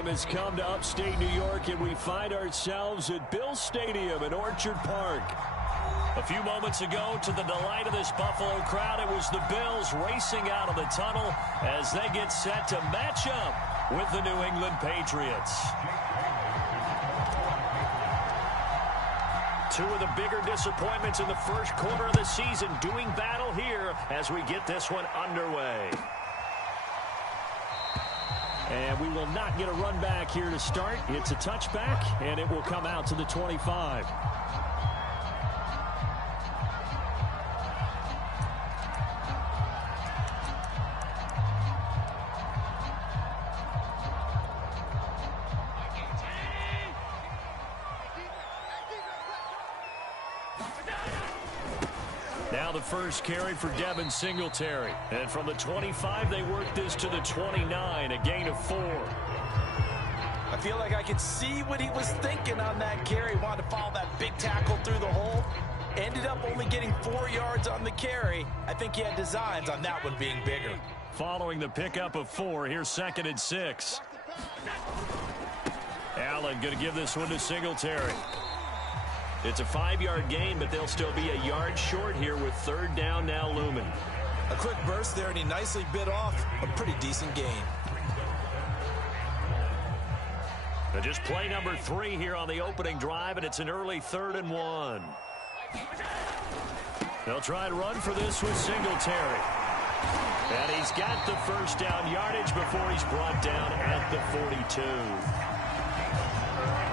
Autumn has come to upstate New York, and we find ourselves at Bill Stadium in Orchard Park. A few moments ago, to the delight of this Buffalo crowd, it was the Bills racing out of the tunnel as they get set to match up with the New England Patriots. Two of the bigger disappointments in the first quarter of the season doing battle here as we get this one underway. And we will not get a run back here to start. It's a touchback, and it will come out to the 25. Now the first carry for Devin Singletary. And from the 25, they work this to the 29, a gain of 4. I feel like I could see what he was thinking on that carry. Wanted to follow that big tackle through the hole. Ended up only getting 4 yards on the carry. I think he had designs on that one being bigger. Following the pickup of 4, here's 2nd and 6. Allen going to give this one to Singletary. It's a 5-yard gain, but they'll still be a yard short here with 3rd down now looming. A quick burst there, and he nicely bit off a pretty decent gain. But just play number 3 here on the opening drive, and it's an early 3rd and 1. They'll try and run for this with Singletary. And he's got the first down yardage before he's brought down at the 42.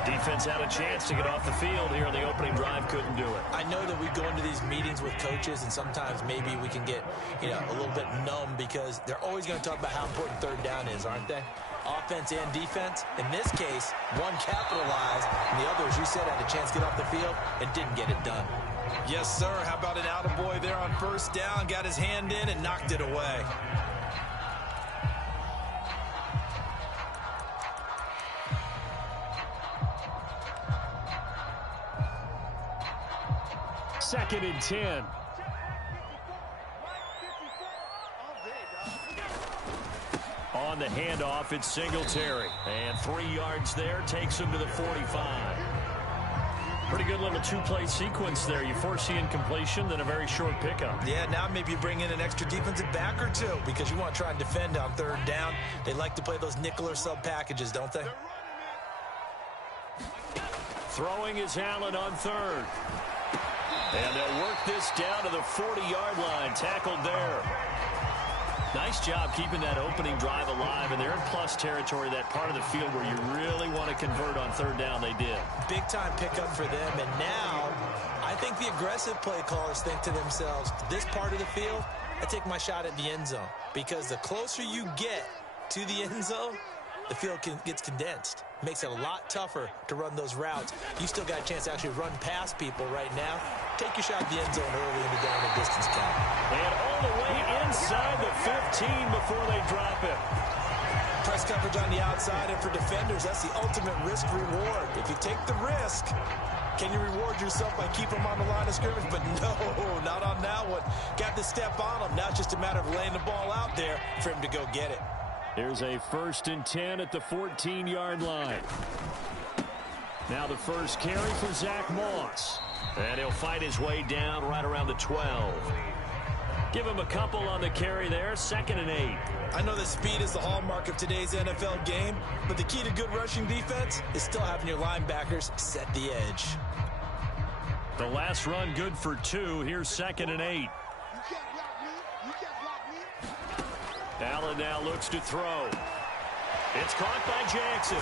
Defense had a chance to get off the field here on the opening drive, couldn't do it. I know that we go into these meetings with coaches, and sometimes maybe we can get, a little bit numb because they're always going to talk about how important 3rd down is, aren't they? Offense and defense. In this case, one capitalized, and the other, as you said, had a chance to get off the field and didn't get it done. Yes, sir. How about an attaboy there on 1st down? Got his hand in and knocked it away. Second and 10. On the handoff, it's Singletary. And 3 yards there takes him to the 45. Pretty good little 2-play sequence there. You force the incompletion, then a very short pickup. Yeah, now maybe you bring in an extra defensive back or 2 because you want to try and defend on 3rd down. They like to play those nickel or sub packages, don't they? Throwing is Allen on 3rd. And they'll work this down to the 40-yard line. Tackled there. Nice job keeping that opening drive alive. And they're in plus territory, that part of the field where you really want to convert on 3rd down. They did. Big-time pickup for them. And now I think the aggressive play callers think to themselves, this part of the field, I take my shot at the end zone. Because the closer you get to the end zone, the field gets condensed. Makes it a lot tougher to run those routes. You still got a chance to actually run past people right now. Take your shot at the end zone early in the down and distance count. And all the way inside the 15 before they drop it. Press coverage on the outside, and for defenders, that's the ultimate risk-reward. If you take the risk, can you reward yourself by keeping them on the line of scrimmage? But no, not on that one. Got to step on them. Now it's just a matter of laying the ball out there for him to go get it. There's a 1st and 10 at the 14-yard line. Now the first carry for Zach Moss. And he'll fight his way down right around the 12. Give him a couple on the carry there. 2nd and 8. I know that speed is the hallmark of today's NFL game, but the key to good rushing defense is still having your linebackers set the edge. The last run good for 2. Here's 2nd and 8. Allen now looks to throw. It's caught by Jackson.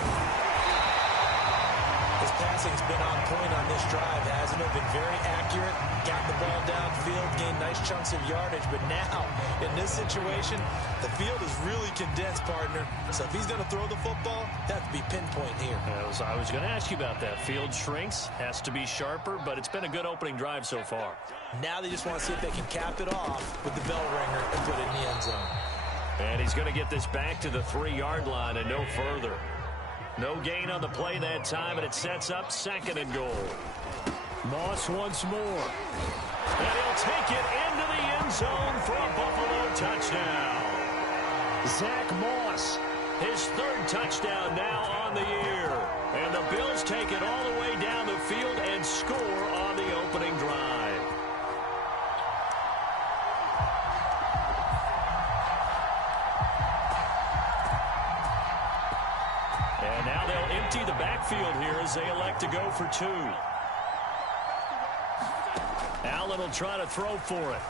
His passing's been on point on this drive, hasn't it? Been very accurate. Got the ball downfield, gained nice chunks of yardage. But now, in this situation, the field is really condensed, partner. So if he's going to throw the football, that has to be pinpoint here. I was going to ask you about that. Field shrinks, has to be sharper, but it's been a good opening drive so far. Now they just want to see if they can cap it off with the bell ringer and put it in the end zone. And he's going to get this back to the 3-yard line and no further. No gain on the play that time, and it sets up 2nd and goal. Moss once more. And he'll take it into the end zone for a Buffalo touchdown. Zach Moss His third touchdown now on the year. And the Bills take it all the way down the field and score on the opening drive. And now they'll empty the backfield here as they elect to go for two. Allen will try to throw for it.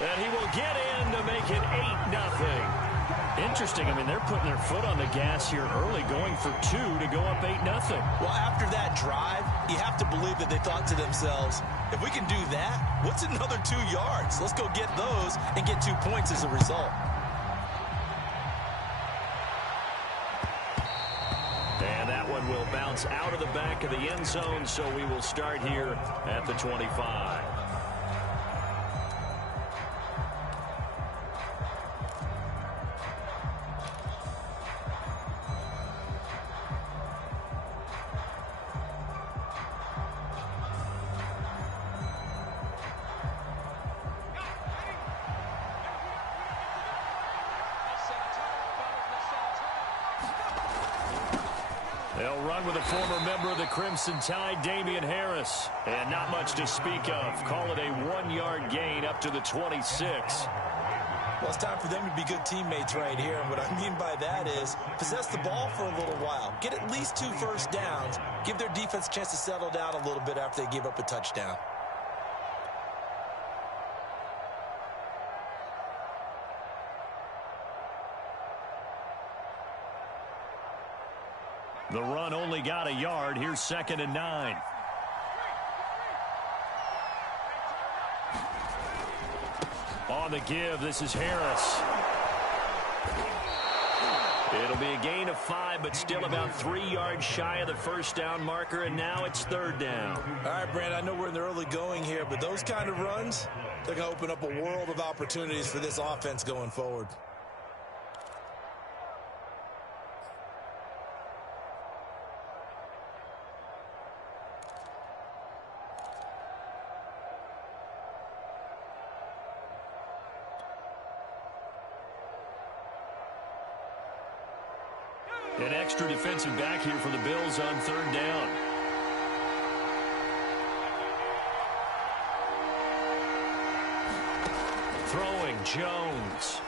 And he will get in to make it 8-0. Interesting. I mean, they're putting their foot on the gas here early, going for two to go up 8-0. Well, after that drive, you have to believe that they thought to themselves, if we can do that, what's another 2 yards? Let's go get those and get 2 points as a result. And that one will bounce out of the back of the end zone, so we will start here at the 25. They'll run with a former member of the Crimson Tide, Damian Harris. And not much to speak of. Call it a 1-yard gain up to the 26. Well, it's time for them to be good teammates right here. And what I mean by that is possess the ball for a little while. Get at least 2 first downs. Give their defense a chance to settle down a little bit after they give up a touchdown. The run only got a yard. Here's 2nd and 9. On the give, this is Harris. It'll be a gain of 5, but still about 3 yards shy of the first down marker, and now it's 3rd down. All right, Brand, I know we're in the early going here, but those kind of runs, they're going to open up a world of opportunities for this offense going forward. An extra defensive back here for the Bills on 3rd down. Throwing, Jones.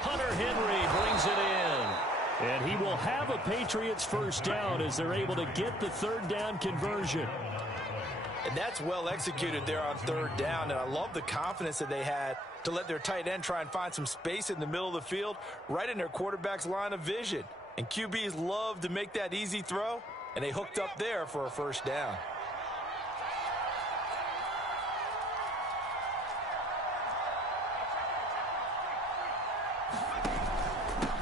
Hunter Henry brings it in. And he will have a Patriots first down as they're able to get the 3rd down conversion. And that's well executed there on 3rd down. And I love the confidence that they had to let their tight end try and find some space in the middle of the field, right in their quarterback's line of vision. And QBs love to make that easy throw, and they hooked up there for a first down.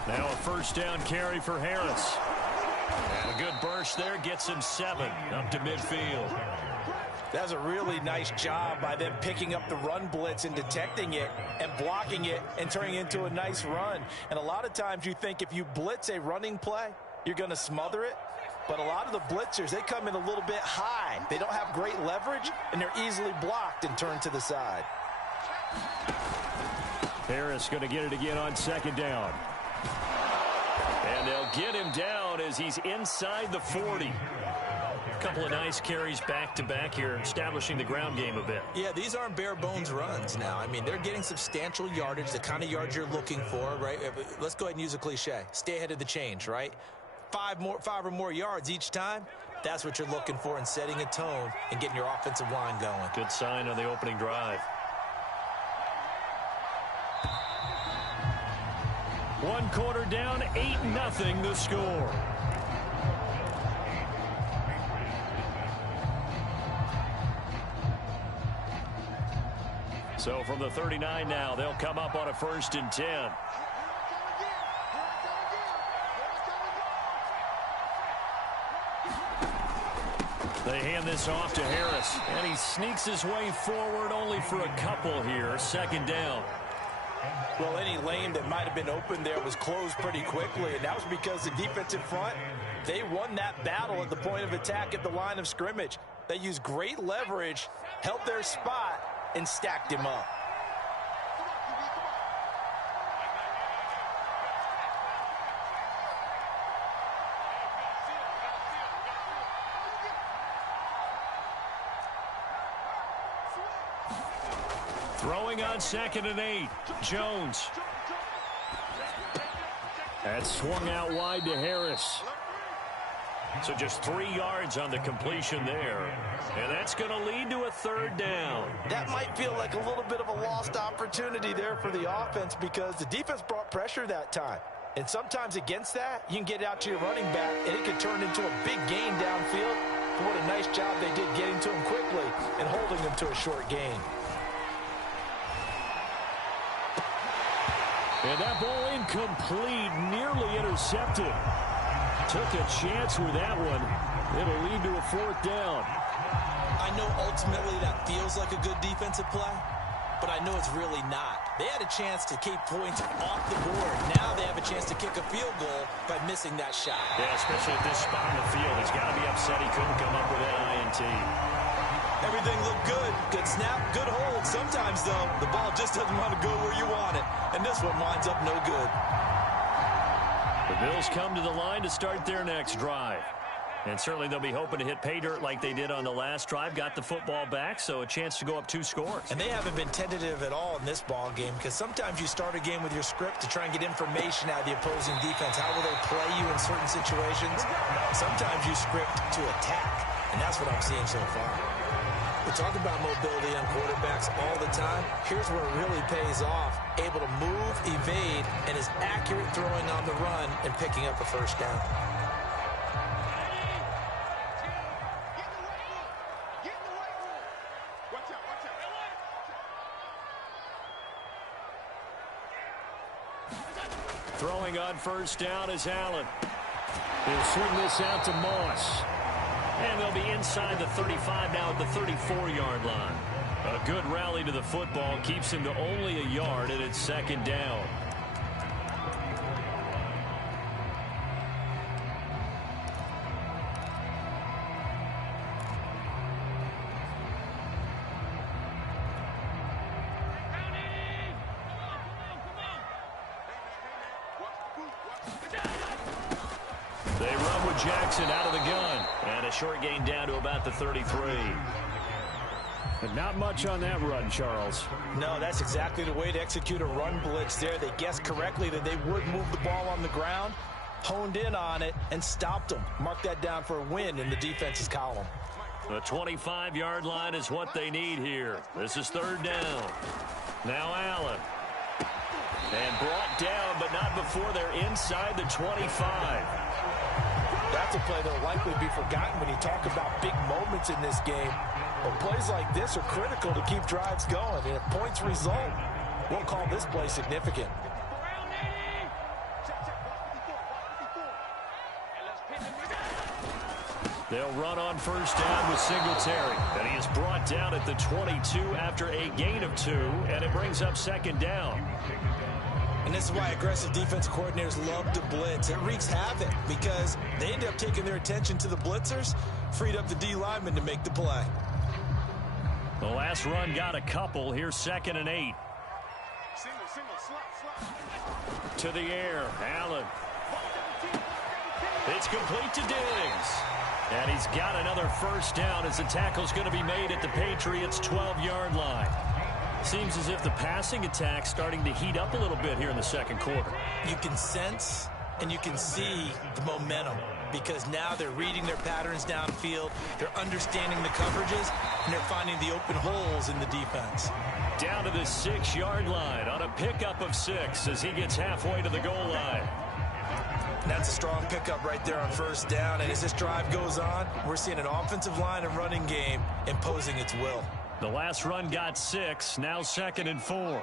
Now a first down carry for Harris. And a good burst there gets him 7 up to midfield. That's a really nice job by them picking up the run blitz and detecting it and blocking it and turning it into a nice run. And a lot of times you think if you blitz a running play, you're going to smother it. But a lot of the blitzers, they come in a little bit high. They don't have great leverage, and they're easily blocked and turned to the side. Harris going to get it again on 2nd down. And they'll get him down as he's inside the 40. A couple of nice carries back-to-back here, establishing the ground game a bit. Yeah, these aren't bare-bones runs now. I mean, they're getting substantial yardage, the kind of yards you're looking for, right? Let's go ahead and use a cliche. Stay ahead of the change, right? 5 or more yards each time. That's what you're looking for in setting a tone and getting your offensive line going. Good sign on the opening drive. 1 quarter down, 8-0 the score. So from the 39 now, they'll come up on a 1st and 10. They hand this off to Harris, and he sneaks his way forward only for a couple here. 2nd down. Well, any lane that might have been open there was closed pretty quickly, and that was because the defensive front, they won that battle at the point of attack at the line of scrimmage. They used great leverage, held their spot, and stacked him up. Throwing on 2nd and 8. Jones. That's swung out wide to Harris. So just 3 yards on the completion there. And that's going to lead to a 3rd down. That might feel like a little bit of a lost opportunity there for the offense because the defense brought pressure that time. And sometimes against that, you can get out to your running back, and it could turn into a big gain downfield. But what a nice job they did getting to him quickly and holding him to a short gain. And that ball incomplete, nearly intercepted. Took a chance with that one. It'll lead to a 4th down. I know ultimately that feels like a good defensive play, but I know it's really not. They had a chance to keep points off the board. Now they have a chance to kick a field goal by missing that shot. Yeah, especially at this spot in the field. He's got to be upset he couldn't come up with that INT. Everything looked good. Good snap, good hold. Sometimes, though, the ball just doesn't want to go where you want it. And this one winds up no good. The Bills come to the line to start their next drive. And certainly they'll be hoping to hit pay dirt like they did on the last drive. Got the football back, so a chance to go up 2 scores. And they haven't been tentative at all in this ball game because sometimes you start a game with your script to try and get information out of the opposing defense. How will they play you in certain situations? Sometimes you script to attack, and that's what I'm seeing so far. We talk about mobility on quarterbacks all the time. Here's where it really pays off. Able to move, evade, and is accurate throwing on the run and picking up a 1st down. Throwing on 1st down is Allen. He'll swing this out to Moss. And they'll be inside the 35 now at the 34-yard line. A good rally to the football keeps him to only a yard, and it's 2nd down. They run with Jackson out of the gun. And a short gain down to about the 33. And not much on that run, Charles. No, that's exactly the way to execute a run blitz there. They guessed correctly that they would move the ball on the ground, honed in on it, and stopped them. Mark that down for a win in the defense's column. The 25-yard line is what they need here. This is 3rd down. Now Allen. And brought down, but not before they're inside the 25. That's a play that will likely be forgotten when you talk about big moments in this game. But plays like this are critical to keep drives going. And if points result, we'll call this play significant. They'll run on 1st down with Singletary. And he is brought down at the 22 after a gain of 2. And it brings up 2nd down. And this is why aggressive defense coordinators love to blitz. It wreaks havoc because they end up taking their attention to the blitzers, freed up the D lineman to make the play. The last run got a couple. Here's 2nd and 8. To the air, Allen. It's complete to Diggs. And he's got another 1st down as the tackle's going to be made at the Patriots' 12-yard line. Seems as if the passing attack's starting to heat up a little bit here in the 2nd quarter. You can sense and you can see the momentum because now they're reading their patterns downfield, they're understanding the coverages, and they're finding the open holes in the defense. Down to the 6-yard line on a pickup of 6 as he gets halfway to the goal line. And that's a strong pickup right there on 1st down, and as this drive goes on, we're seeing an offensive line and running game imposing its will. The last run got 6, now 2nd and 4.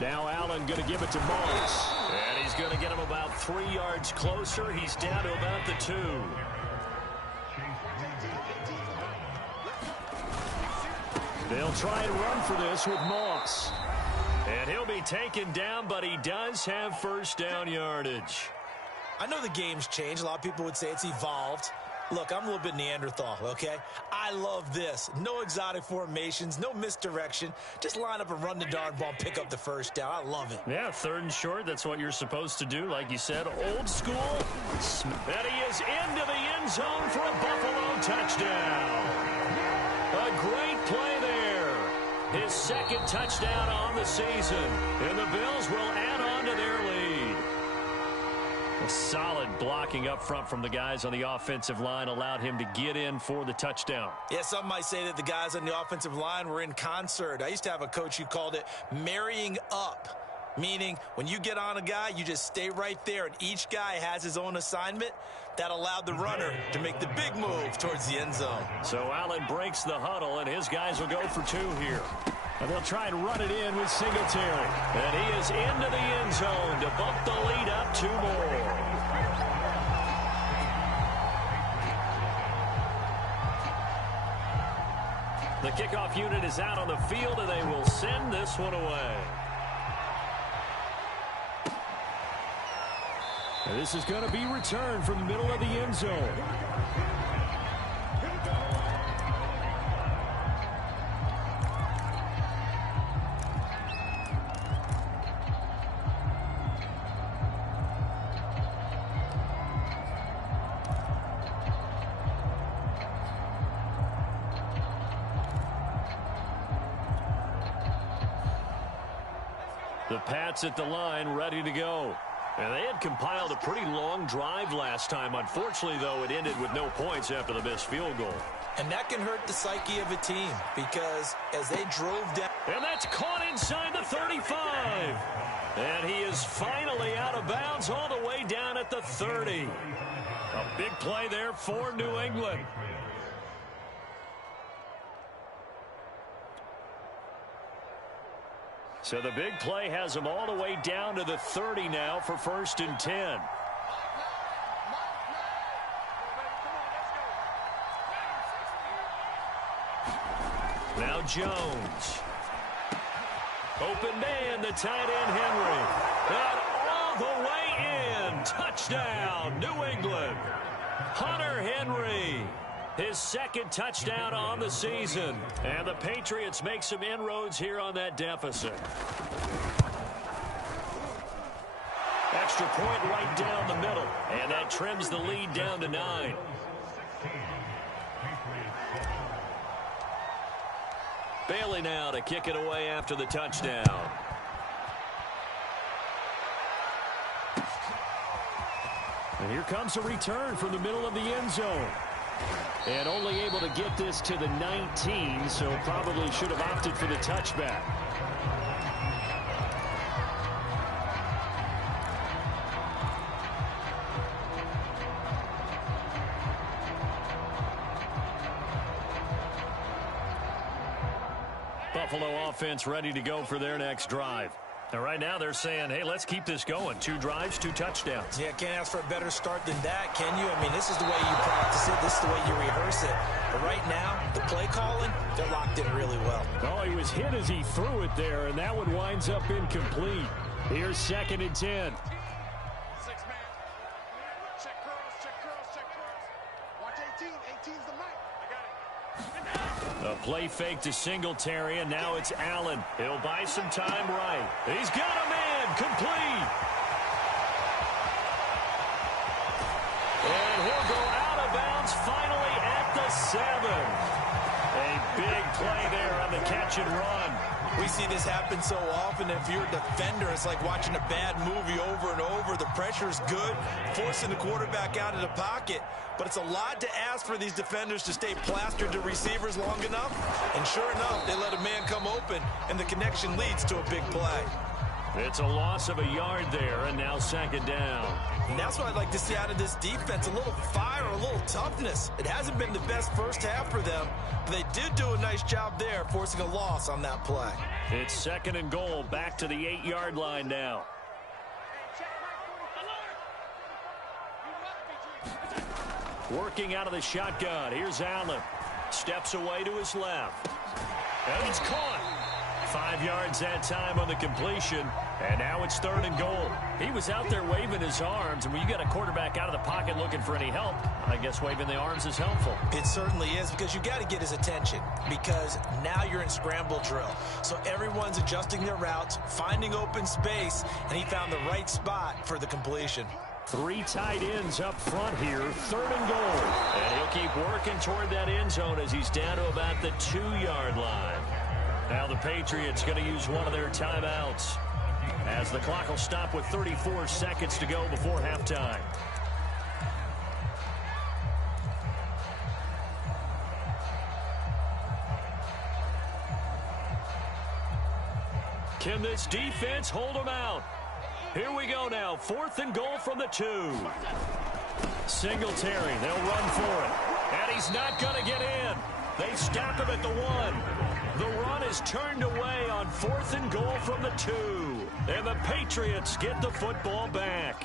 Now Allen going to give it to Moss. And he's going to get him about 3 yards closer. He's down to about the 2. They'll try and run for this with Moss. And he'll be taken down, but he does have 1st down yardage. I know the game's changed. A lot of people would say it's evolved. Look, I'm a little bit Neanderthal, okay? I love this. No exotic formations, no misdirection. Just line up and run the darn ball, pick up the 1st down. I love it. Yeah, 3rd and short. That's what you're supposed to do. Like you said, old school. And he is into the end zone for a Buffalo touchdown. A great play there. his second touchdown on the season. And the Bills will add on to their lead. A solid blocking up front from the guys on the offensive line allowed him to get in for the touchdown. Yeah, some might say that the guys on the offensive line were in concert. I used to have a coach who called it marrying up. Meaning, when you get on a guy, you just stay right there, and each guy has his own assignment. That allowed the runner to make the big move towards the end zone. So Allen breaks the huddle, and his guys will go for two here. And they'll try and run it in with Singletary. And he is into the end zone to bump the lead up two more. The kickoff unit is out on the field, and they will send this one away. And this is going to be returned from the middle of the end zone. The Pats at the line, ready to go. And they had compiled a pretty long drive last time. Unfortunately, though, it ended with no points after the missed field goal. And that can hurt the psyche of a team because as they drove down... And that's caught inside the 35. And he is finally out of bounds all the way down at the 30. A big play there for New England. So the big play has him all the way down to the 30 now for 1st and 10. Now Jones. Open man, the tight end Henry. And all the way in. Touchdown, New England. Hunter Henry. His second touchdown on the season. And the Patriots make some inroads here on that deficit. Extra point right down the middle. And that trims the lead down to 9. Bailey now to kick it away after the touchdown. And here comes a return from the middle of the end zone. And only able to get this to the 19, so probably should have opted for the touchback. Buffalo offense ready to go for their next drive. And right now they're saying, hey, let's keep this going. 2 drives, 2 touchdowns. Yeah, can't ask for a better start than that, can you? I mean, this is the way you practice it. This is the way you rehearse it. But right now, the play calling, they're locked in really well. Oh, he was hit as he threw it there, and that one winds up incomplete. Here's 2nd and 10. 6 man. Check curls. Watch 18. 18's the mic. I got it. A play fake to Singletary, and now it's Allen. He'll buy some time right. He's got a man, complete. And he'll go out of bounds finally at the 7. A big play there on the catch and run. We see this happen so often. If you're a defender, it's like watching a bad movie over and over. The pressure's good, forcing the quarterback out of the pocket. But it's a lot to ask for these defenders to stay plastered to receivers long enough. And sure enough, they let a man come open, and the connection leads to a big play. It's a loss of a yard there, and now 2nd down. And that's what I'd like to see out of this defense, a little fire, a little toughness. It hasn't been the best first half for them, but they did do a nice job there, forcing a loss on that play. It's 2nd and goal, back to the 8-yard line now. Working out of the shotgun. Here's Allen. Steps away to his left. And it's caught. 5 yards that time on the completion. And now it's 3rd and goal. He was out there waving his arms. And when you got a quarterback out of the pocket looking for any help, I guess waving the arms is helpful. It certainly is, because you got to get his attention, because now you're in scramble drill. So everyone's adjusting their routes, finding open space, and he found the right spot for the completion. 3 tight ends up front here, 3rd and goal. And he'll keep working toward that end zone as he's down to about the 2-yard line. Now the Patriots going to use one of their timeouts as the clock will stop with 34 seconds to go before halftime. Can this defense hold them out? Here we go now. 4th and goal from the 2. Singletary, they'll run for it. And he's not going to get in. They stop him at the 1. The run is turned away on 4th and goal from the 2. And the Patriots get the football back.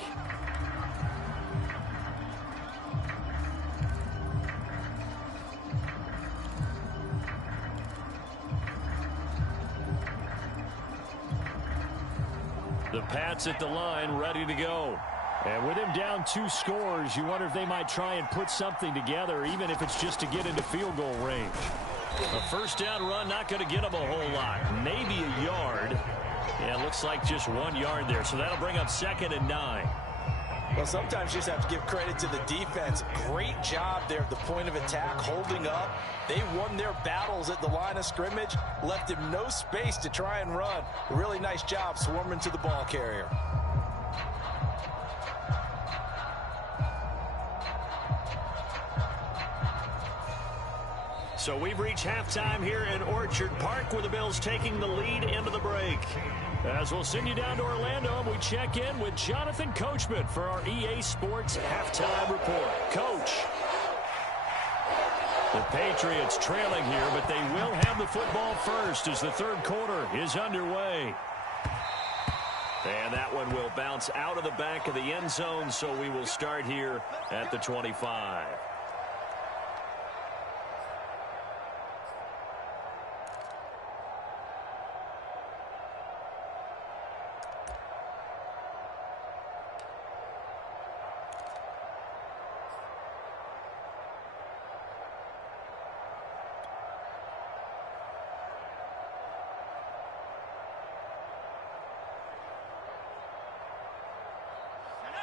The Pats at the line, ready to go. And with him down 2 scores, you wonder if they might try and put something together, even if it's just to get into field goal range. A first down run, not going to get them a whole lot. Maybe a yard. Yeah, it looks like just 1 yard there. So that'll bring up 2nd and 9. Well, sometimes you just have to give credit to the defense. Great job there at the point of attack, holding up. They won their battles at the line of scrimmage, left him no space to try and run. A really nice job swarming to the ball carrier. So we've reached halftime here in Orchard Park, where the Bills taking the lead into the break. As we'll send you down to Orlando, and we check in with Jonathan Coachman for our EA Sports Halftime Report. Coach. The Patriots trailing here, but they will have the football first as the 3rd quarter is underway. And that one will bounce out of the back of the end zone, so we will start here at the 25.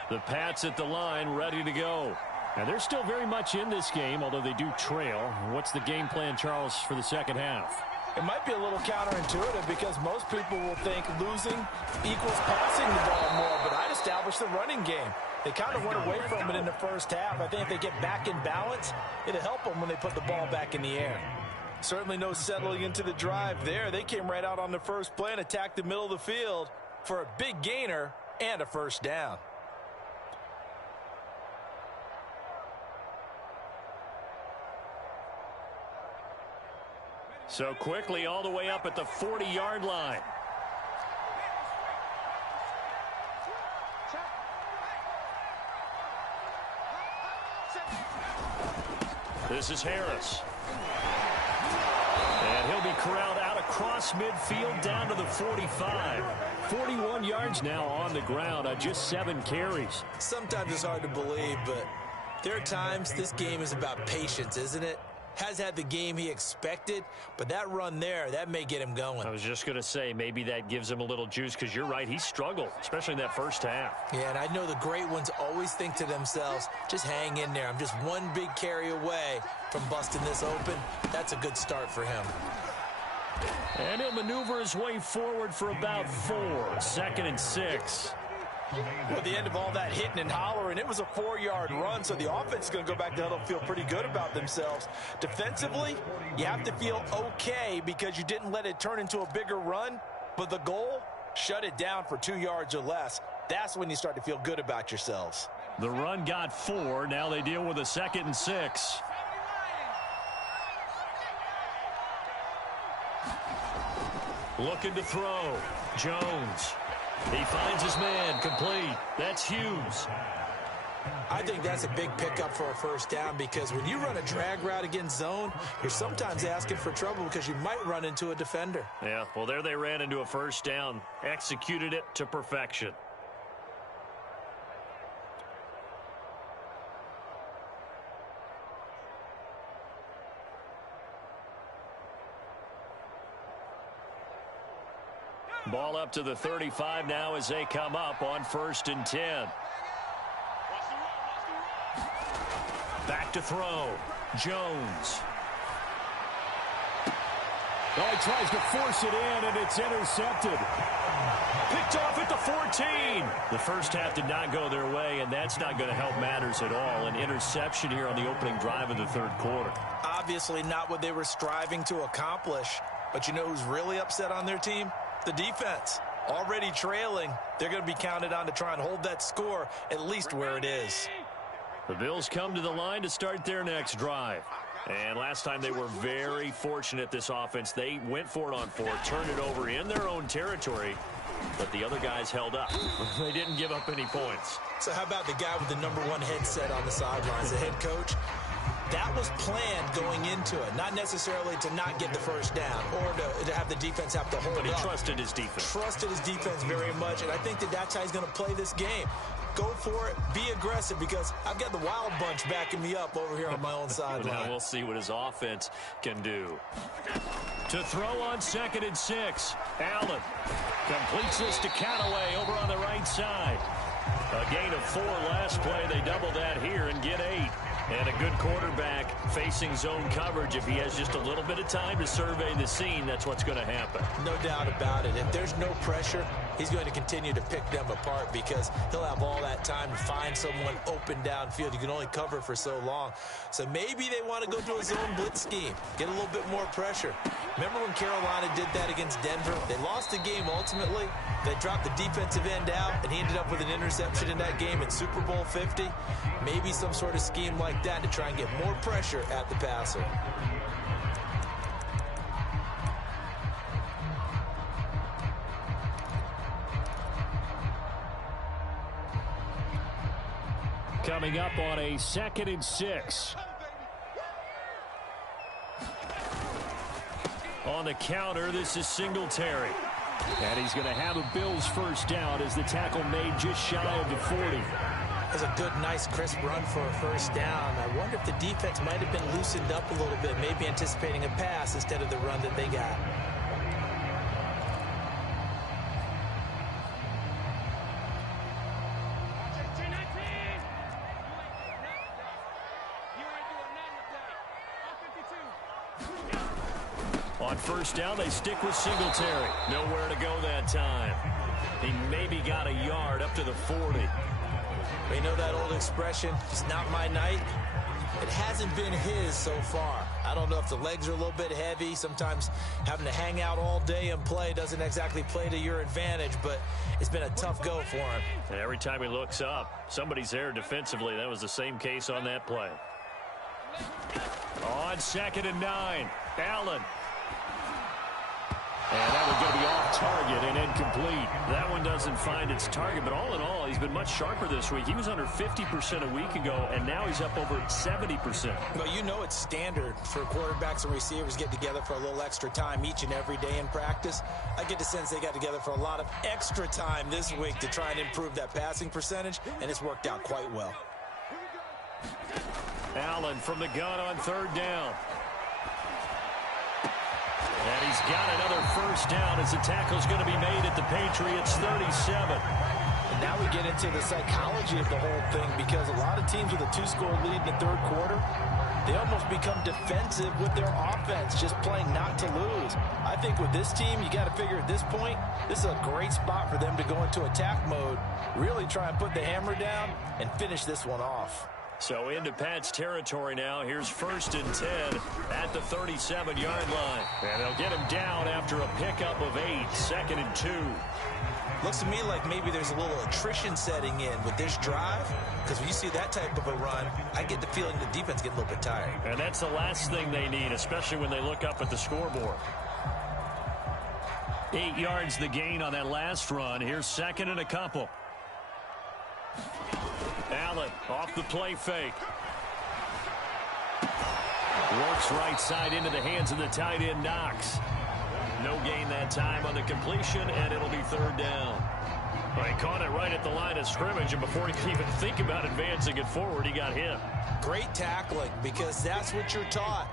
The Pats at the line, ready to go. And they're still very much in this game, although they do trail. What's the game plan, Charles, for the second half? It might be a little counterintuitive because most people will think losing equals passing the ball more, but I'd establish the running game. They kind of went away from it in the first half. I think if they get back in balance, it'll help them when they put the ball back in the air. Certainly no settling into the drive there. They came right out on the first play and attacked the middle of the field for a big gainer and a first down. So quickly all the way up at the 40-yard line. This is Harris. And he'll be corralled out across midfield down to the 45. 41 yards now on the ground on just 7 carries. Sometimes it's hard to believe, but there are times this game is about patience, isn't it? Has had the game he expected, but that run there, that may get him going. I was just going to say, maybe that gives him a little juice, because you're right, he struggled, especially in that first half. Yeah, and I know the great ones always think to themselves, just hang in there. I'm just one big carry away from busting this open. That's a good start for him. And he'll maneuver his way forward for about 4. 2nd and 6. Well, at the end of all that hitting and hollering, it was a 4-yard run, so the offense is going to go back to huddle and feel pretty good about themselves. Defensively, you have to feel okay because you didn't let it turn into a bigger run, but the goal, shut it down for 2 yards or less. That's when you start to feel good about yourselves. The run got 4. Now they deal with a 2nd and 6. Looking to throw. Jones. He finds his man, complete. That's Hughes. I think that's a big pickup for a first down because when you run a drag route against zone, you're sometimes asking for trouble because you might run into a defender. Yeah, well, there they ran into a first down. Executed it to perfection. Ball up to the 35 now as they come up on 1st and 10. Back to throw. Jones. Oh, he tries to force it in, and it's intercepted. Picked off at the 14. The first half did not go their way, and that's not going to help matters at all. An interception here on the opening drive of the third quarter. Obviously not what they were striving to accomplish. But you know who's really upset on their team? The defense. Already trailing, they're going to be counted on to try and hold that score at least where it is. The Bills come to the line to start their next drive. And last time they were very fortunate, this offense. They went for it on fourth, turned it over in their own territory, but the other guys held up. They didn't give up any points. So how about the guy with the #1 headset on the sidelines, the head coach? That was planned going into it, not necessarily to not get the first down or to have the defense have to hold up. But he trusted his defense. Trusted his defense very much, and I think that's how he's going to play this game. Go for it, be aggressive, because I've got the wild bunch backing me up over here on my own sideline. Now we'll see what his offense can do. To throw on 2nd and 6, Allen completes this to Callaway over on the right side. A gain of 4 last play. They double that here and get 8. And a good quarterback facing zone coverage. If he has just a little bit of time to survey the scene, that's what's going to happen. No doubt about it. If there's no pressure, he's going to continue to pick them apart because he'll have all that time to find someone open downfield. You can only cover for so long. So maybe they want to go to a zone blitz scheme, get a little bit more pressure. Remember when Carolina did that against Denver? They lost the game ultimately. They dropped the defensive end out, and he ended up with an interception in that game in Super Bowl 50. Maybe some sort of scheme like that to try and get more pressure at the passer. Coming up on a 2nd and 6. On the counter, this is Singletary. And he's going to have a Bills first down as the tackle made just shy of the 40. That's a good, nice, crisp run for a first down. I wonder if the defense might have been loosened up a little bit, maybe anticipating a pass instead of the run that they got. On first down, they stick with Singletary. Nowhere to go that time. He maybe got a yard up to the 40. You know that old expression, it's not my night? It hasn't been his so far. I don't know if the legs are a little bit heavy. Sometimes having to hang out all day and play doesn't exactly play to your advantage, but it's been a tough go for him. And every time he looks up, somebody's there defensively. That was the same case on that play. On 2nd and 9, Allen. And that one's going to be off target and incomplete. That one doesn't find its target, but all in all, he's been much sharper this week. He was under 50% a week ago, and now he's up over 70%. Well, you know it's standard for quarterbacks and receivers to get together for a little extra time each and every day in practice. I get the sense they got together for a lot of extra time this week to try and improve that passing percentage, and it's worked out quite well. Allen from the gun on 3rd down. And he's got another first down as the tackle's going to be made at the Patriots 37. And now we get into the psychology of the whole thing, because a lot of teams with a 2-score lead in the third quarter, they almost become defensive with their offense, just playing not to lose. I think with this team, you got to figure at this point, this is a great spot for them to go into attack mode, really try and put the hammer down and finish this one off. So into Pat's territory now. Here's 1st and 10 at the 37-yard line. And they'll get him down after a pickup of 8, 2nd and 2. Looks to me like maybe there's a little attrition setting in with this drive, because when you see that type of a run, I get the feeling the defense gets a little bit tired. And that's the last thing they need, especially when they look up at the scoreboard. 8 yards the gain on that last run. Here's 2nd and a couple. Allen off the play fake. Works right side into the hands of the tight end, Knox. No gain that time on the completion, and it'll be 3rd down. Well, he caught it right at the line of scrimmage, and before he could even think about advancing it forward, he got hit. Great tackling, because that's what you're taught.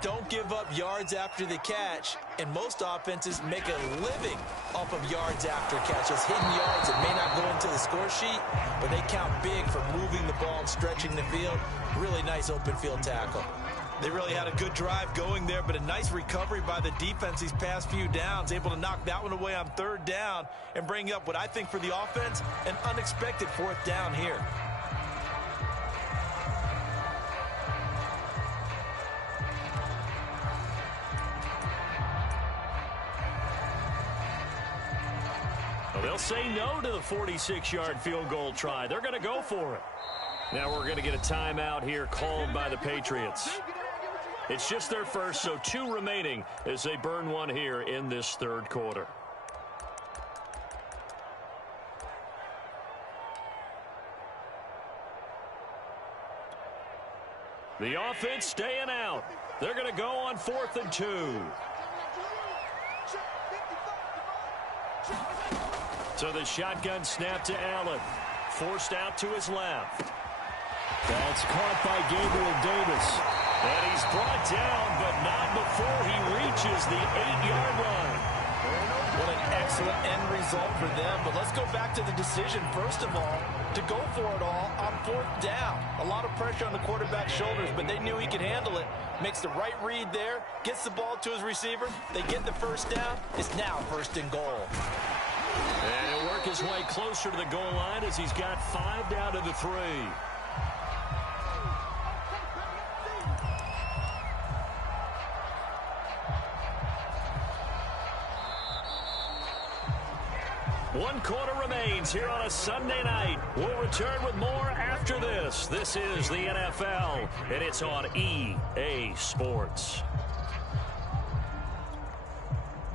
Don't give up yards after the catch, and most offenses make a living off of yards after catches, hidden yards that may not go into the score sheet, but they count big for moving the ball and stretching the field. Really nice open field tackle. They really had a good drive going there, but a nice recovery by the defense these past few downs, able to knock that one away on third down and bring up what I think for the offense, an unexpected fourth down here. Well, they'll say no to the 46-yard field goal try. They're going to go for it. Now we're going to get a timeout here called by the Patriots. It's just their first, so 2 remaining as they burn one here in this third quarter. The offense staying out. They're going to go on 4th and 2. So the shotgun snap to Allen. Forced out to his left. That's caught by Gabriel Davis. And he's brought down, but not before he reaches the 8-yard line. What an excellent end result for them. But let's go back to the decision, first of all, to go for it all on 4th down. A lot of pressure on the quarterback's shoulders, but they knew he could handle it. Makes the right read there, gets the ball to his receiver. They get the first down. It's now 1st and goal. And he'll work his way closer to the goal line as he's got 5 down to the 3. One quarter remains here on a Sunday night. We'll return with more after this. This is the NFL, and it's on EA Sports.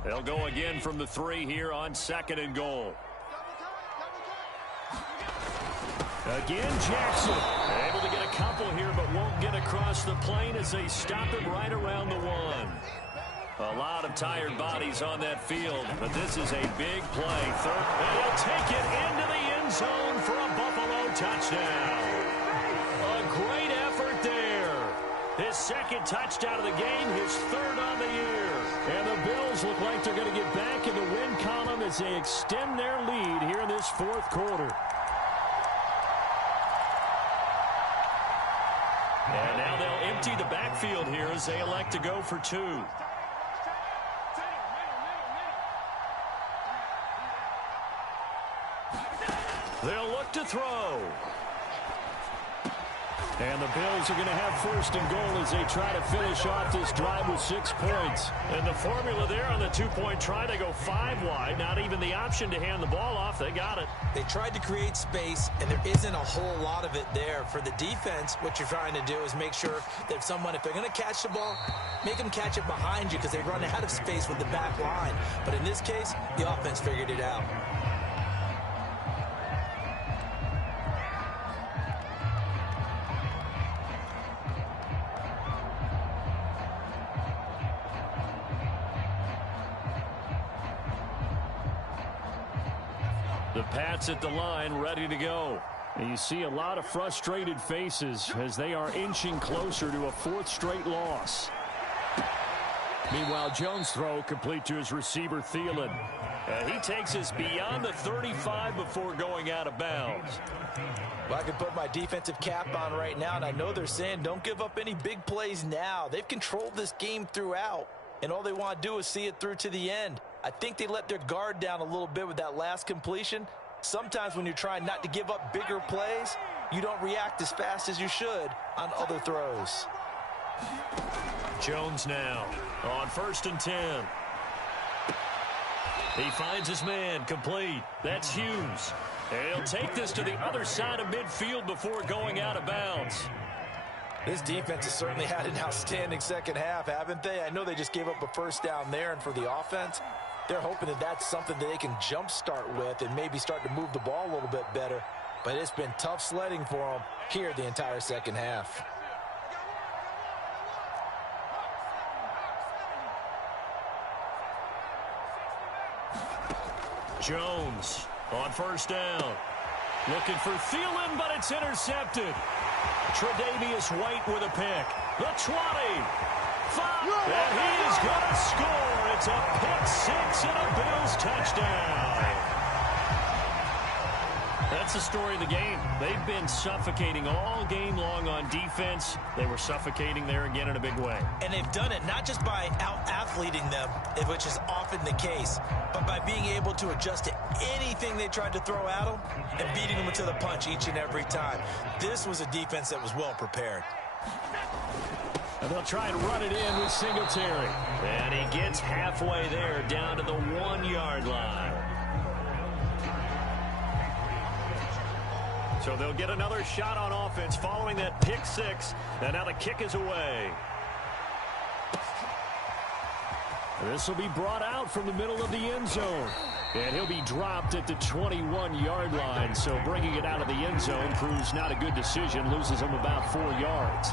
They'll go again from the 3 here on 2nd and goal. Again, Jackson. Able to get a couple here, but won't get across the plane as they stop him right around the 1. A lot of tired bodies on that field, but this is a big play. Third, and he'll take it into the end zone for a Buffalo touchdown. A great effort there. His 2nd touchdown of the game, his 3rd on the year. And the Bills look like they're going to get back in the win column as they extend their lead here in this 4th quarter. And now they'll empty the backfield here as they elect to go for 2. They'll look to throw. And the Bills are going to have 1st and goal as they try to finish off this drive with 6 points. And the formula there on the 2-point try, they go 5 wide. Not even the option to hand the ball off. They got it. They tried to create space, and there isn't a whole lot of it there. For the defense, what you're trying to do is make sure that someone, if they're going to catch the ball, make them catch it behind you because they run out of space with the back line. But in this case, the offense figured it out. The Pats at the line, ready to go. And you see a lot of frustrated faces as they are inching closer to a 4th straight loss. Meanwhile, Jones' throw complete to his receiver, Thielen. He takes us beyond the 35 before going out of bounds. Well, I can put my defensive cap on right now, and I know they're saying don't give up any big plays now. They've controlled this game throughout, and all they want to do is see it through to the end. I think they let their guard down a little bit with that last completion. Sometimes when you're trying not to give up bigger plays, you don't react as fast as you should on other throws. Jones now on 1st and 10. He finds his man, complete. That's Hughes. And he'll take this to the other side of midfield before going out of bounds. This defense has certainly had an outstanding second half, haven't they? I know they just gave up a 1st down there, and for the offense, they're hoping that that's something that they can jumpstart with and maybe start to move the ball a little bit better. But it's been tough sledding for them here the entire second half. Jones on 1st down. Looking for Thielen, but it's intercepted. Tre'Davious White with a pick. The 20. 5. And he is going to score. It's a pick 6 and a Bills touchdown. That's the story of the game. They've been suffocating all game long on defense. They were suffocating there again in a big way. And they've done it not just by out-athleting them, which is often the case, but by being able to adjust to anything they tried to throw at them and beating them to the punch each and every time. This was a defense that was well prepared. And they'll try and run it in with Singletary. And he gets halfway there, down to the 1-yard line. So they'll get another shot on offense following that pick six. And now the kick is away. This will be brought out from the middle of the end zone. And he'll be dropped at the 21-yard line. So bringing it out of the end zone proves not a good decision. Loses him about 4 yards.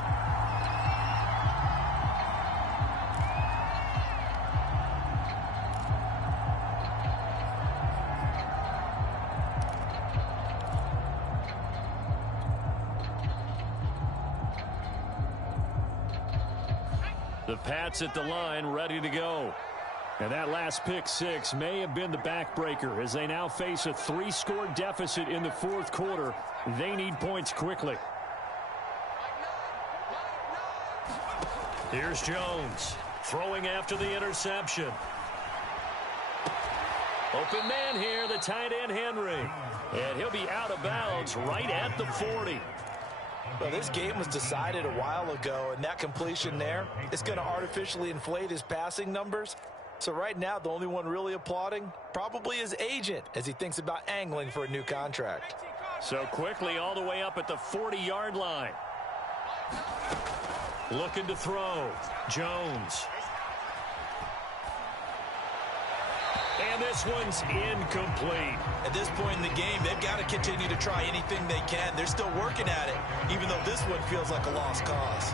The Pats at the line, ready to go. And that last pick six may have been the backbreaker as they now face a 3-score deficit in the fourth quarter. They need points quickly. Here's Jones throwing after the interception. Open man here, the tight end Henry. And he'll be out of bounds right at the 40. Well, this game was decided a while ago, and that completion there is going to artificially inflate his passing numbers. So right now, the only one really applauding probably his agent as he thinks about angling for a new contract. So quickly all the way up at the 40-yard line. Looking to throw. Jones. And this one's incomplete. At this point in the game, they've got to continue to try anything they can. They're still working at it, even though this one feels like a lost cause.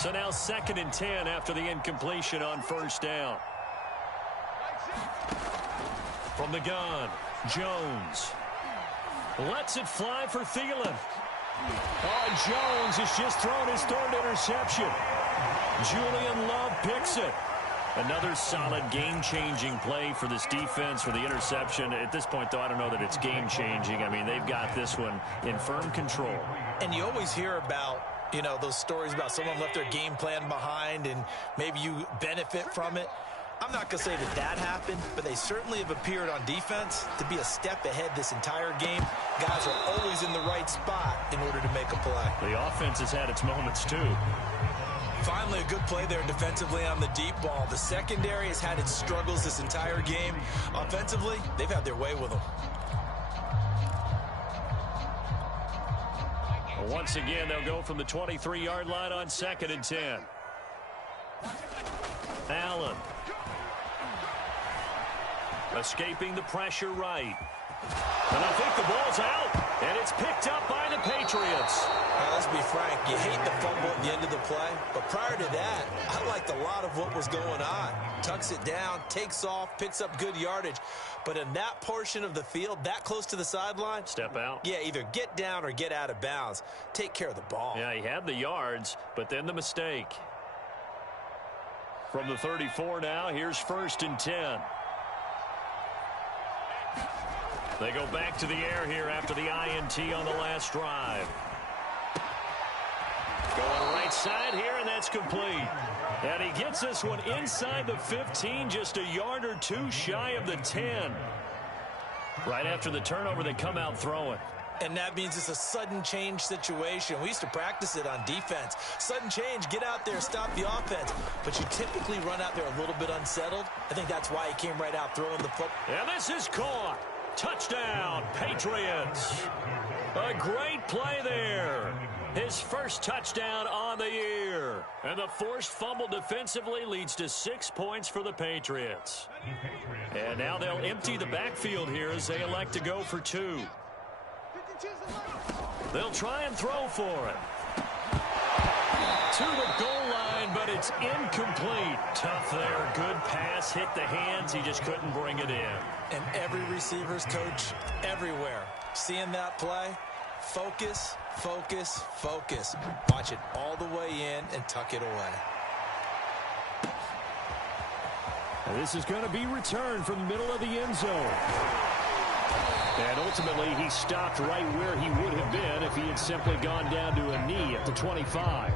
So now 2nd and 10 after the incompletion on first down. From the gun, Jones lets it fly for Thielen. Oh, Jones has just thrown his 3rd interception. Julian Love picks it. Another solid game-changing play for this defense for the interception. At this point, though, I don't know that it's game-changing. I mean, they've got this one in firm control. And you always hear about, you know, those stories about someone left their game plan behind and maybe you benefit from it. I'm not going to say that that happened, but they certainly have appeared on defense to be a step ahead this entire game. Guys are always in the right spot in order to make a play. The offense has had its moments, too. Finally, a good play there defensively on the deep ball. The secondary has had its struggles this entire game. Offensively, they've had their way with them. Once again, they'll go from the 23-yard line on 2nd and 10. Allen. Escaping the pressure right. And I think the ball's out. And it's picked up by the Patriots. Now, let's be frank. You hate the fumble at the end of the play. But prior to that, I liked a lot of what was going on. Tucks it down, takes off, picks up good yardage. But in that portion of the field, that close to the sideline. Step out. Yeah, either get down or get out of bounds. Take care of the ball. Yeah, he had the yards, but then the mistake. From the 34 now, here's 1st and 10. They go back to the air here after the INT on the last drive. Going right side here, and that's complete. And he gets this one inside the 15, just a yard or two shy of the 10. Right after the turnover, they come out throwing. And that means it's a sudden change situation. We used to practice it on defense. Sudden change, get out there, stop the offense. But you typically run out there a little bit unsettled. I think that's why he came right out throwing the foot. And this is caught. Touchdown, Patriots. A great play there. His first touchdown on the year. And the forced fumble defensively leads to 6 points for the Patriots. And now they'll empty the backfield here as they elect to go for 2. They'll try and throw for it. To the goal line, but it's incomplete. Tough there. Good pass. Hit the hands. He just couldn't bring it in. And every receiver's coach everywhere Seeing that play, focus, focus, focus. Watch it all the way in and tuck it away. And this is going to be returned from the middle of the end zone. And ultimately, he stopped right where he would have been if he had simply gone down to a knee at the 25.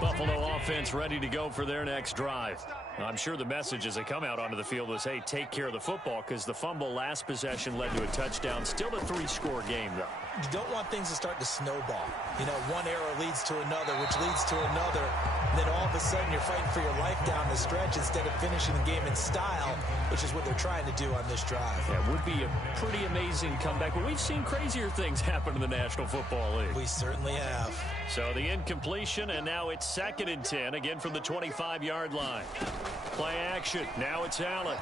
Buffalo offense ready to go for their next drive. I'm sure the message as they come out onto the field was, hey, take care of the football, because the fumble last possession led to a touchdown. Still a 3-score game, though. You don't want things to start to snowball. You know, one error leads to another, which leads to another. And then all of a sudden you're fighting for your life down the stretch instead of finishing the game in style, which is what they're trying to do on this drive. Yeah, it would be a pretty amazing comeback, but we've seen crazier things happen in the National Football League. We certainly have. So the incompletion, and now it's 2nd and 10, again from the 25-yard line. Play action. Now it's Allen.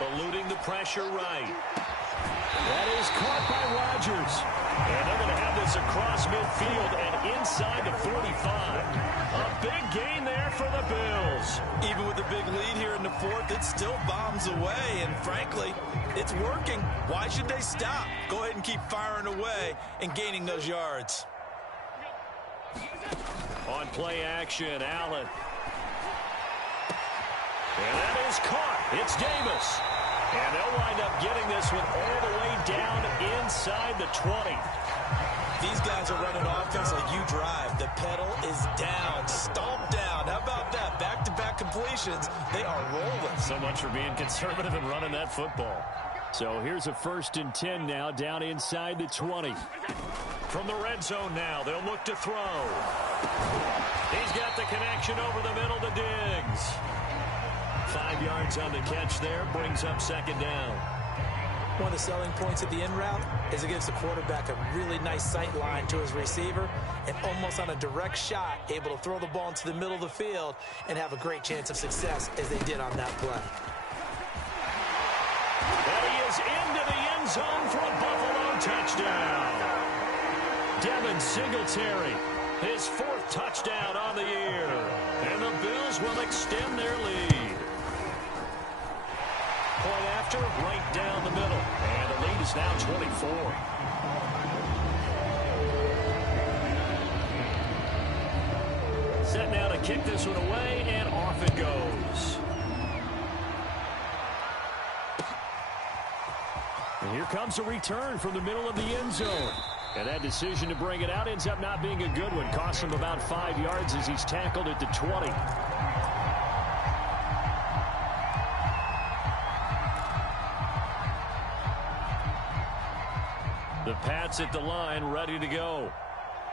Eluding the pressure right. That is caught by Rodgers. And they're going to have this across midfield and inside the 45. A big gain there for the Bills. Even with a big lead here in the 4th, it still bombs away. And frankly, it's working. Why should they stop? Go ahead and keep firing away and gaining those yards. On play action, Allen. And that is caught. It's Davis. And they'll wind up getting this one all the way down inside the 20. These guys are running offense like you drive. The pedal is down, stomp down. How about that? Back-to-back completions. They are rolling. So much for being conservative and running that football. So here's a 1st and 10 now, down inside the 20. From the red zone now, they'll look to throw. He's got the connection over the middle to Diggs. 5 yards on the catch there, brings up 2nd down. One of the selling points of the in route is it gives the quarterback a really nice sight line to his receiver and almost on a direct shot, able to throw the ball into the middle of the field and have a great chance of success as they did on that play. And he is into the end zone for a Buffalo touchdown. Devin Singletary, his 4th touchdown on the year. And the Bills will extend their lead. Point after, right down the middle. And the lead is now 24. Set now to kick this one away, and off it goes. And here comes a return from the middle of the end zone. And that decision to bring it out ends up not being a good one. Cost him about 5 yards as he's tackled at the 20. The Pats at the line, ready to go.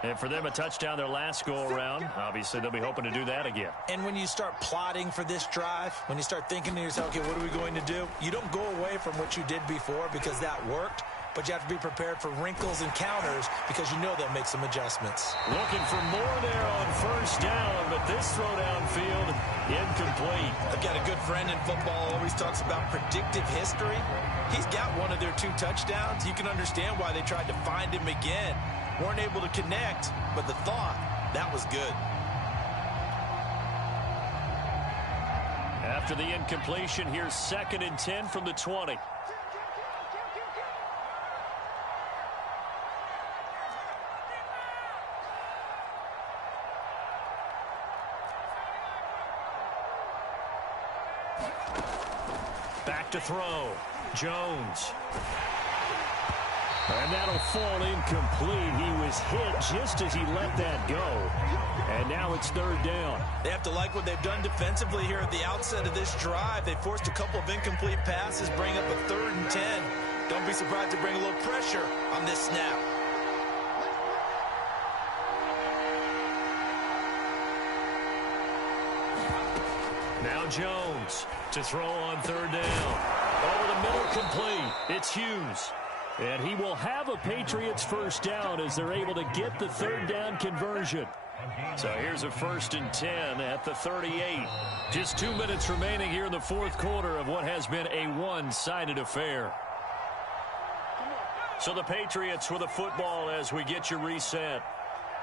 And for them, a touchdown their last go-around. Obviously, they'll be hoping to do that again. And when you start plotting for this drive, when you start thinking to yourself, okay, what are we going to do? You don't go away from what you did before because that worked. But you have to be prepared for wrinkles and counters because you know they'll make some adjustments. Looking for more there on 1st down, but this throw downfield, incomplete. I've got a good friend in football, always talks about predictive history. He's got one of their 2 touchdowns. You can understand why they tried to find him again. Weren't able to connect, but the thought, that was good. After the incompletion, here's 2nd and 10 from the 20. Back to throw. Jones. And that'll fall incomplete. He was hit just as he let that go. And now it's 3rd down. They have to like what they've done defensively here at the outset of this drive. They forced a couple of incomplete passes, bring up a 3rd and 10. Don't be surprised to bring a little pressure on this snap. Now Jones to throw on 3rd down. Over the middle, complete. It's Hughes. And he will have a Patriots 1st down as they're able to get the 3rd down conversion. So here's a 1st and 10 at the 38. Just 2 minutes remaining here in the fourth quarter of what has been a one-sided affair. So the Patriots with the football as we get you reset.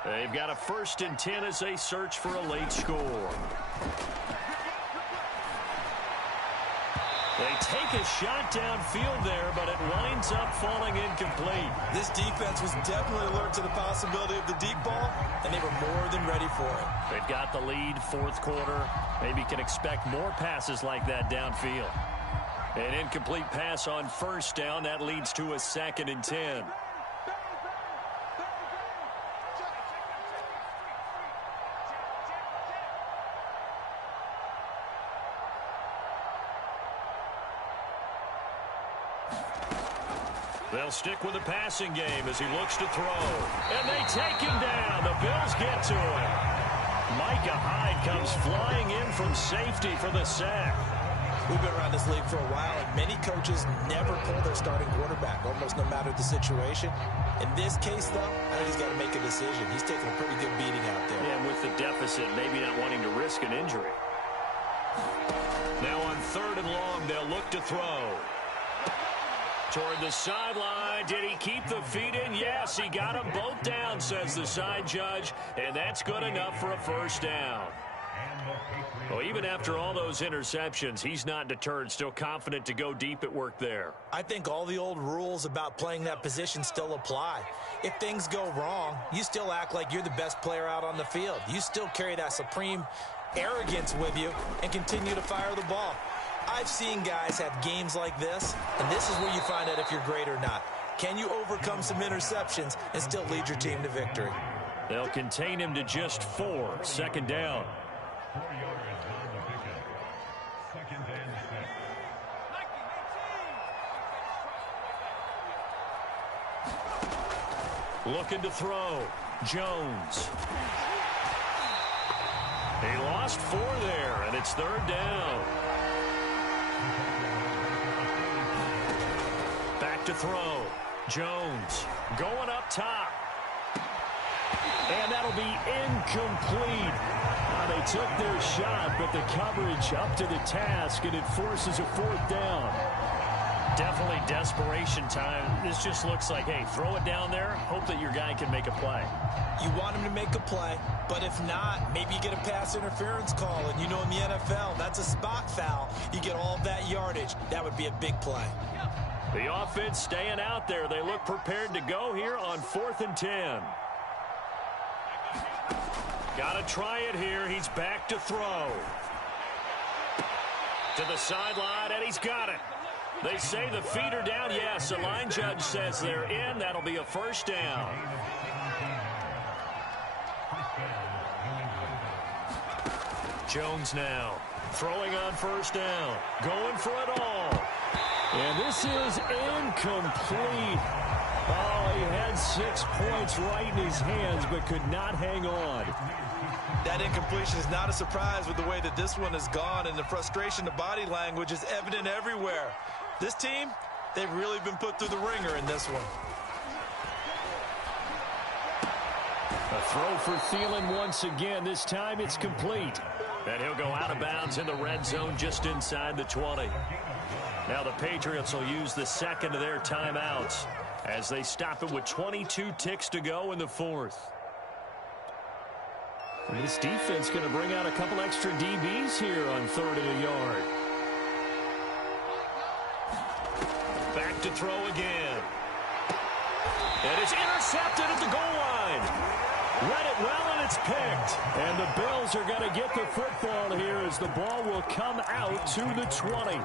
They've got a 1st and 10 as they search for a late score. They take a shot downfield there, but it winds up falling incomplete. This defense was definitely alert to the possibility of the deep ball, and they were more than ready for it. They've got the lead, fourth quarter. Maybe can expect more passes like that downfield. An incomplete pass on 1st down. That leads to a 2nd and 10. They'll stick with the passing game as he looks to throw. And they take him down. The Bills get to him. Micah Hyde comes flying in from safety for the sack. We've been around this league for a while, and many coaches never pull their starting quarterback, almost no matter the situation. In this case, though, I think he's got to make a decision. He's taking a pretty good beating out there. Yeah, with the deficit, maybe not wanting to risk an injury. Now on 3rd and long, they'll look to throw. Toward the sideline. Did he keep the feet in? Yes, he got them both down, says the side judge, and that's good enough for a 1st down. Well, even after all those interceptions, he's not deterred, still confident to go deep at work there. I think all the old rules about playing that position still apply. If things go wrong, you still act like you're the best player out on the field. You still carry that supreme arrogance with you and continue to fire the ball. I've seen guys have games like this, and this is where you find out if you're great or not. Can you overcome some interceptions and still lead your team to victory? They'll contain him to just 4, 2nd down. Looking to throw. Jones. He lost 4 there, and it's 3rd down. Back to throw. Jones going up top. And that'll be incomplete. They took their shot, but the coverage up to the task, and it forces a 4th down. Definitely desperation time. This just looks like, hey, throw it down there, hope that your guy can make a play. You want him to make a play, but if not, maybe you get a pass interference call, and you know in the NFL, that's a spot foul. You get all that yardage. That would be a big play. The offense staying out there. They look prepared to go here on 4th and 10. Got to try it here. He's back to throw. To the sideline, and he's got it. They say the feet are down. Yes, the line judge says they're in. That'll be a 1st down. Jones now throwing on 1st down. Going for it all. And this is incomplete. Oh, he had 6 points right in his hands, but could not hang on. That incompletion is not a surprise with the way that this one has gone, and the frustration, the body language is evident everywhere. This team, they've really been put through the ringer in this one. A throw for Thielen once again. This time it's complete. And he'll go out of bounds in the red zone just inside the 20. Now the Patriots will use the 2nd of their timeouts as they stop it with 22 ticks to go in the 4th. And this defense going to bring out a couple extra DBs here on 3rd and a yard. Back to throw again. And it's intercepted at the goal line. Read it well, and it's picked. And the Bills are going to get the football here as the ball will come out to the 20.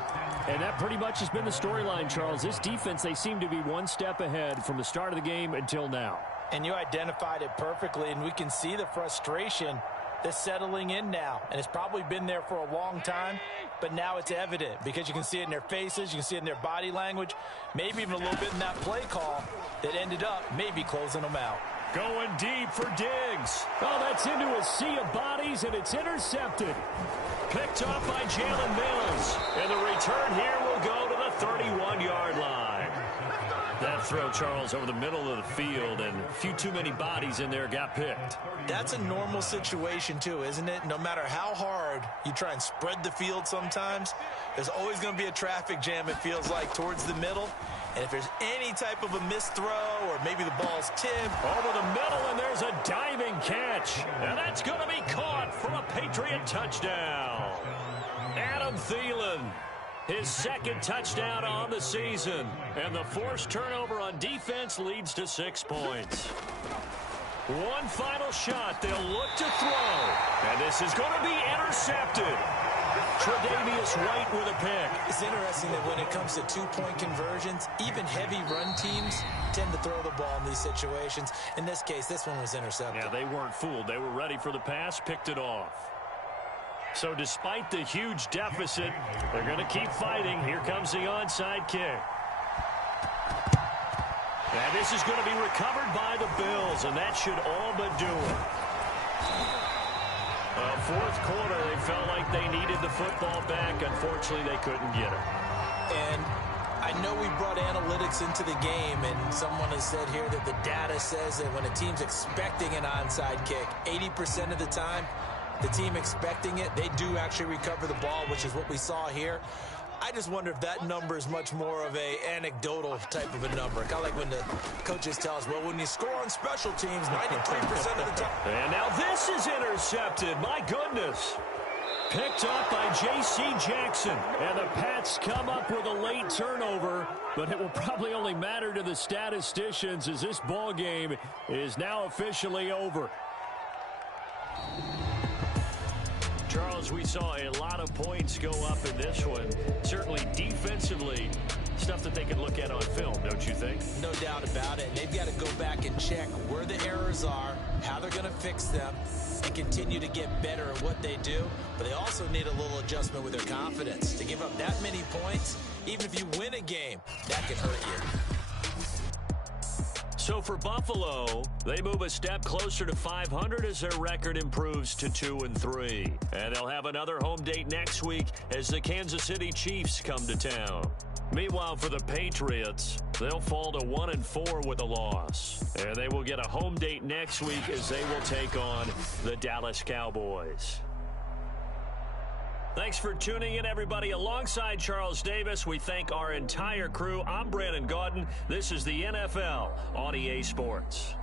And that pretty much has been the storyline, Charles. This defense, they seem to be one step ahead from the start of the game until now. And you identified it perfectly, and we can see the frustration that's settling in now. And it's probably been there for a long time, but now it's evident because you can see it in their faces, you can see it in their body language, maybe even a little bit in that play call that ended up maybe closing them out. Going deep for Diggs. Oh, that's into a sea of bodies, and it's intercepted. Picked off by Jalen Mills. And the return here will go to the 31-yard line. That Tough throw, Charles, over the middle of the field, and a few too many bodies in there got picked. That's a normal situation, too, isn't it? No matter how hard you try and spread the field sometimes, there's always going to be a traffic jam, it feels like, towards the middle. And if there's any type of a missed throw or maybe the ball's tipped. Over the middle, and there's a diving catch. And that's going to be caught for a Patriot touchdown. Adam Thielen, his second touchdown on the season. And the forced turnover on defense leads to 6 points. One final shot. They'll look to throw. And this is going to be intercepted. Tre'Davious White with a pick. It's interesting that when it comes to two-point conversions, even heavy run teams tend to throw the ball in these situations. In this case, this one was intercepted. Yeah, they weren't fooled. They were ready for the pass, picked it off. So despite the huge deficit, they're going to keep fighting. Here comes the onside kick. And this is going to be recovered by the Bills, and that should all but do it. Fourth quarter, they felt like they needed the football back. Unfortunately, they couldn't get it. And I know we brought analytics into the game, and someone has said here that the data says that when a team's expecting an onside kick, 80% of the time, the team expecting it, they do actually recover the ball, which is what we saw here. I just wonder if that number is much more of a anecdotal type of a number. Kind of like when the coaches tell us, well, when you score on special teams, 93% of the time. And now this is intercepted. My goodness. Picked up by J.C. Jackson. And the Pats come up with a late turnover, but it will probably only matter to the statisticians as this ball game is now officially over. Charles, we saw a lot of points go up in this one. Certainly defensively, stuff that they can look at on film, don't you think? No doubt about it. And they've got to go back and check where the errors are, how they're going to fix them, and continue to get better at what they do. But they also need a little adjustment with their confidence. To give up that many points, even if you win a game, that could hurt you. So for Buffalo, they move a step closer to 500 as their record improves to 2-3. And they'll have another home date next week as the Kansas City Chiefs come to town. Meanwhile, for the Patriots, they'll fall to 1-4 with a loss. And they will get a home date next week as they will take on the Dallas Cowboys. Thanks for tuning in, everybody. Alongside Charles Davis, we thank our entire crew. I'm Brandon Gaudin. This is the NFL on EA Sports.